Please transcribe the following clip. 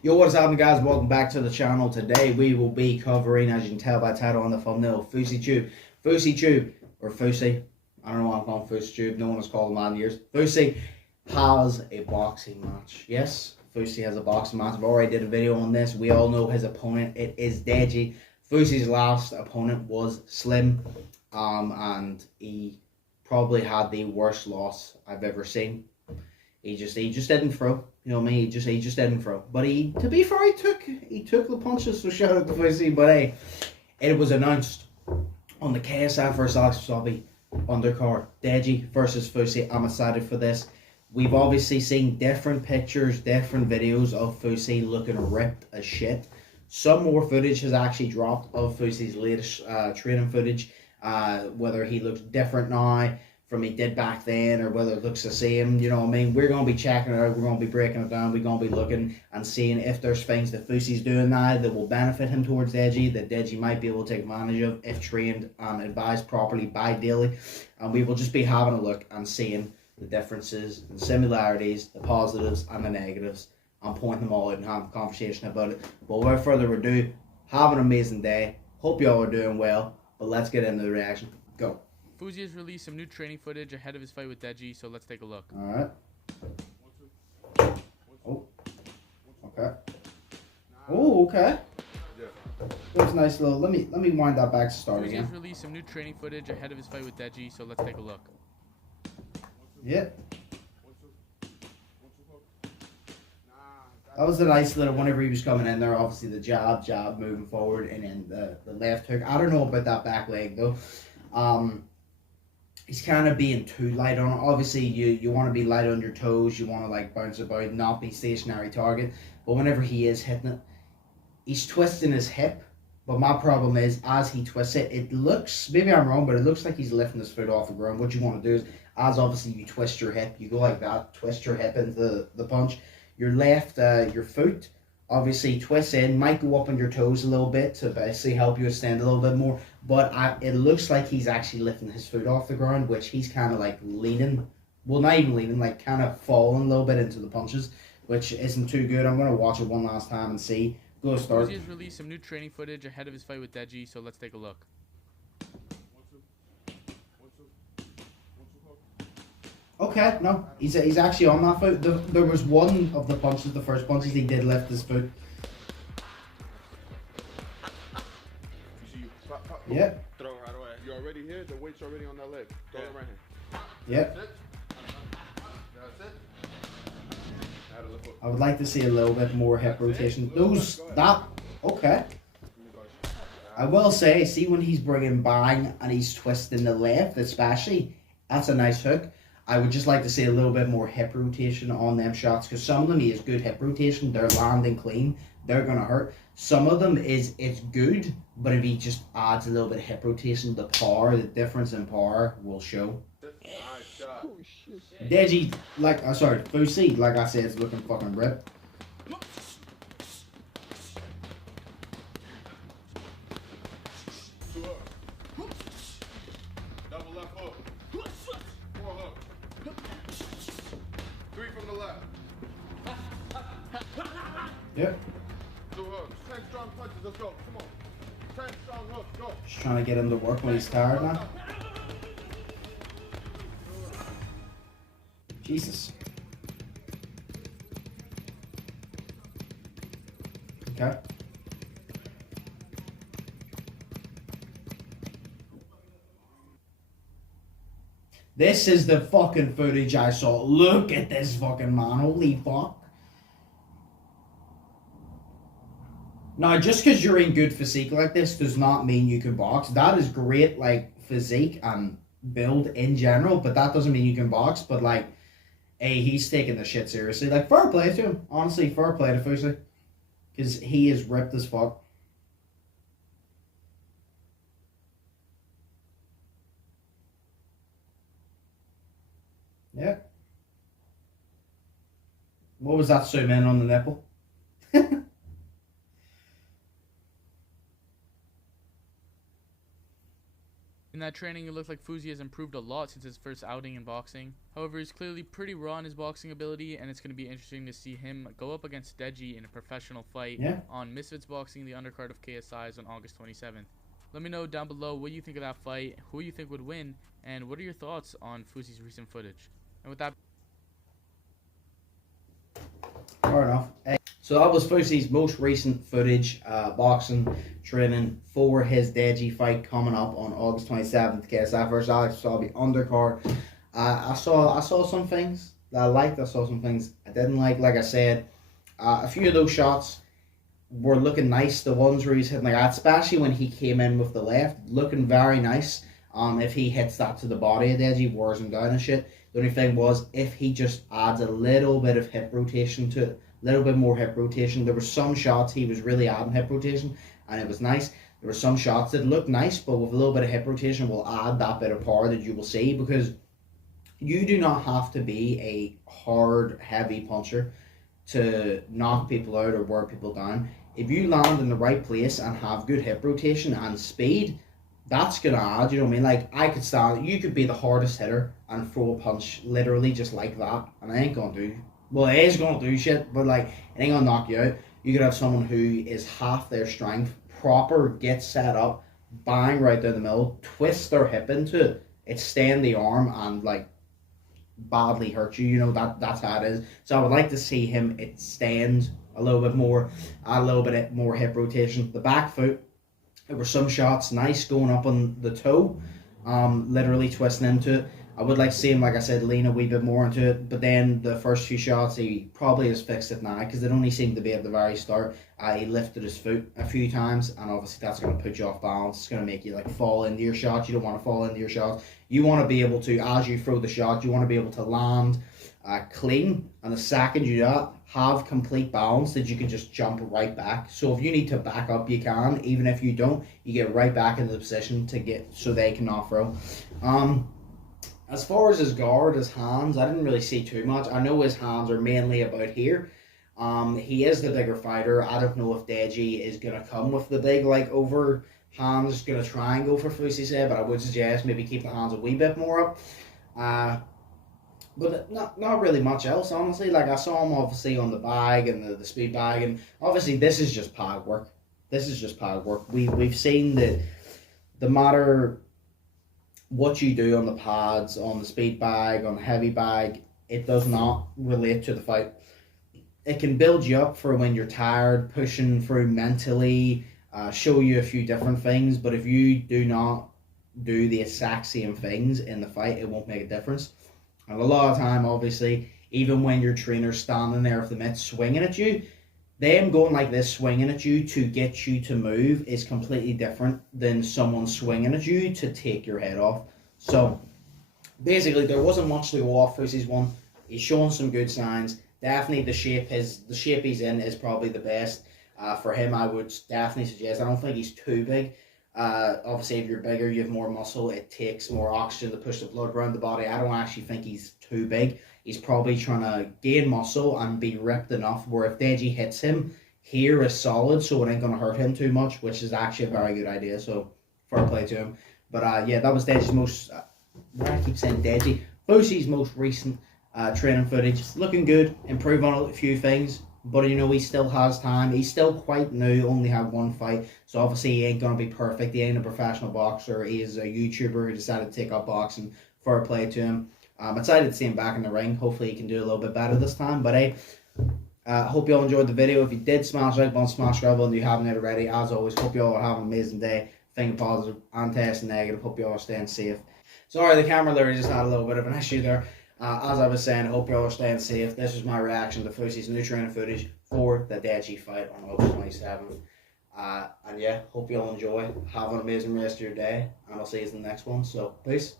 Yo, what's happening, guys? Welcome back to the channel. Today we will be covering, as you can tell by the title on the thumbnail, Fousey Tube. Fousey Tube, or Fousey, I don't know why I'm calling Fousey Tube, no one has called him that in years. Fousey has a boxing match. Yes, Fousey has a boxing match. I've already did a video on this. We all know his opponent. It is Deji. Fousey's last opponent was Slim, and he probably had the worst loss I've ever seen. He just didn't throw. You know what I mean? He just didn't throw. But to be fair, he took the punches, so shout out to Fousey. But hey, it was announced on the KSI vs Alex Fousey undercard. Deji versus Fousey. I'm excited for this. We've obviously seen different pictures, different videos of Fousey looking ripped as shit. Some more footage has actually dropped of Fousey's latest training footage. Whether he looks different now from he did back then, or whether it looks the same, you know what I mean? We're going to be checking it out, we're going to be breaking it down, we're going to be looking and seeing if there's things that Fousey's doing now that will benefit him towards Deji, that Deji might be able to take advantage of if trained and advised properly by Daly. And we will just be having a look and seeing the differences, the similarities, the positives and the negatives, and pointing them all out and having a conversation about it. But without further ado, have an amazing day. Hope y'all are doing well, but let's get into the reaction. Go. Fousey has released some new training footage ahead of his fight with Deji, so let's take a look. Alright. Oh. Okay. Oh, okay. That's nice little. Let me wind that back to start Fousey again. has released some new training footage ahead of his fight with Deji, so let's take a look. Yeah. That was a nice little, whenever he was coming in there, obviously the jab, moving forward, and then the left hook. I don't know about that back leg though. He's kind of being too light on it. Obviously, you want to be light on your toes. You want to like bounce about, not be stationary target. But whenever he is hitting it, he's twisting his hip. But my problem is, as he twists it, it looks, maybe I'm wrong, but it looks like he's lifting his foot off the ground. What you want to do is, as obviously you twist your hip, you go like that, twist your hip into the punch. Your left, your foot, obviously twists in, might go up on your toes a little bit to basically help you extend a little bit more. But it looks like he's actually lifting his foot off the ground, which he's kind of like leaning, well not even leaning, like kind of falling a little bit into the punches, which isn't too good. I'm going to watch it one last time and see. Go start. Fousey has released some new training footage ahead of his fight with Deji, so let's take a look. Okay, no, he's actually on that foot. There was one of the punches, the first punches, he did lift his foot. Yeah. Throw right away. You already here? The weight's already on that leg. Throw it right here. Yeah. That's it. Out of the foot. I would like to see a little bit more hip rotation. Okay. I will say, see when he's bringing bang and he's twisting the left, especially, that's a nice hook. I would just like to see a little bit more hip rotation on them shots, because some of them he has good hip rotation, they're landing clean, they're gonna hurt. Some of them it's good, but if he just adds a little bit of hip rotation, the difference in power will show. Deji, Fousey, like I said, is looking fucking ripped. Double left hook. 4 hook. 3 from the left. Yep. 2 hooks. 10 strong punches. Let's go. Come on. 10 strong hooks. Go. Just trying to get him to work when he's tired now. Jesus. Okay. This is the fucking footage I saw. Look at this fucking man. Holy fuck. Now, just because you're in good physique like this does not mean you can box. That is great, like, physique and build in general, but that doesn't mean you can box. But, like, hey, he's taking the shit seriously. Like, fair play to him. Honestly, fair play to Fousey. Because he is ripped as fuck. Yeah. What was that zoom in on the nipple? In In that training, it looked like Fousey has improved a lot since his first outing in boxing. However, he's clearly pretty raw in his boxing ability, and it's going to be interesting to see him go up against Deji in a professional fight on Misfits Boxing, the undercard of KSI's on August 27th. Let me know down below what you think of that fight, who you think would win, and what are your thoughts on Fousey's recent footage. And with that... Fair enough. So that was Fousey's most recent footage, boxing training for his Deji fight coming up on August 27th. KSI versus Alex Wasabi undercard. I saw some things that I liked. I saw some things I didn't like. Like I said, a few of those shots were looking nice. The ones where he's hitting like that, especially when he came in with the left, looking very nice. If he hits that to the body of Deji, wears him down and shit. The only thing was, if he just adds a little bit of hip rotation to it, a little bit more hip rotation. There were some shots he was really adding hip rotation, and it was nice. There were some shots that looked nice, but with a little bit of hip rotation will add that bit of power that you will see, because you do not have to be a hard, heavy puncher to knock people out or wear people down. If you land in the right place and have good hip rotation and speed, that's going to add, you know what I mean? Like, I could stand, you could be the hardest hitter and throw a punch literally just like that, and I ain't going to do, well, it is going to do shit, but like, it ain't going to knock you out. You could have someone who is half their strength, proper, get set up, bang right down the middle, twist their hip into it, extend the arm and like badly hurt you, you know, that's how it is. So I would like to see him extend a little bit more, add a little bit more hip rotation. The back foot, there were some shots nice going up on the toe, literally twisting into it. I would like to see him, like I said, lean a wee bit more into it, but then the first few shots he probably has fixed it now, because it only seemed to be at the very start. He lifted his foot a few times, and obviously that's going to put you off balance. It's going to make you like fall into your shots. You don't want to fall into your shots. You want to be able to, as you throw the shot, you want to be able to land clean, and the second you do that, have complete balance that you can just jump right back. So if you need to back up, you can. Even if you don't, you get right back into the position to get, so they cannot throw. As far as his guard, his hands, I didn't really see too much. I know his hands are mainly about here. He is the bigger fighter. I don't know if Deji is going to come with the big, like, over hands, going to try and go for Fousey's head, but I would suggest maybe keep the hands a wee bit more up. But not really much else, honestly. Like, I saw him obviously on the bag and the speed bag, and obviously this is just pad work. This is just pad work. We've seen that the matter what you do on the pads, on the speed bag, on the heavy bag, it does not relate to the fight. It can build you up for when you're tired, pushing through mentally, show you a few different things, but if you do not do the exact same things in the fight, it won't make a difference. And a lot of time, obviously, even when your trainer's standing there with the mitts swinging at you, them going like this, swinging at you to get you to move is completely different than someone swinging at you to take your head off. So, basically, there wasn't much to go off Fousey's one. He's showing some good signs. Definitely the shape he's in is probably the best. For him, I would definitely suggest, I don't think he's too big. Obviously, if you're bigger, you have more muscle. It takes more oxygen to push the blood around the body. I don't actually think he's too big. He's probably trying to gain muscle and be ripped enough where if Deji hits him, here is solid, so it ain't going to hurt him too much, which is actually a very good idea. So, fair play to him. But yeah, that was Deji's most, why I keep saying Deji, Fousey's most recent training footage. Looking good, improve on a few things. But, you know, he still has time. He's still quite new, only had one fight. So, obviously, he ain't going to be perfect. He ain't a professional boxer. He is a YouTuber who decided to take up boxing. Fair play to him. I'm excited to see him back in the ring. Hopefully, he can do a little bit better this time. But, hey, hope you all enjoyed the video. If you did, smash like button, smash grab button. If you haven't already, as always, hope you all are having an amazing day. Thinking positive and testing negative. Hope you all are staying safe. Sorry, the camera literally just had a little bit of an issue there. As I was saying, I hope you all are staying safe. This was my reaction to Fousey's new training footage for the Deji fight on August 27th. And yeah, hope you all enjoy. Have an amazing rest of your day, and I'll see you in the next one. So, peace.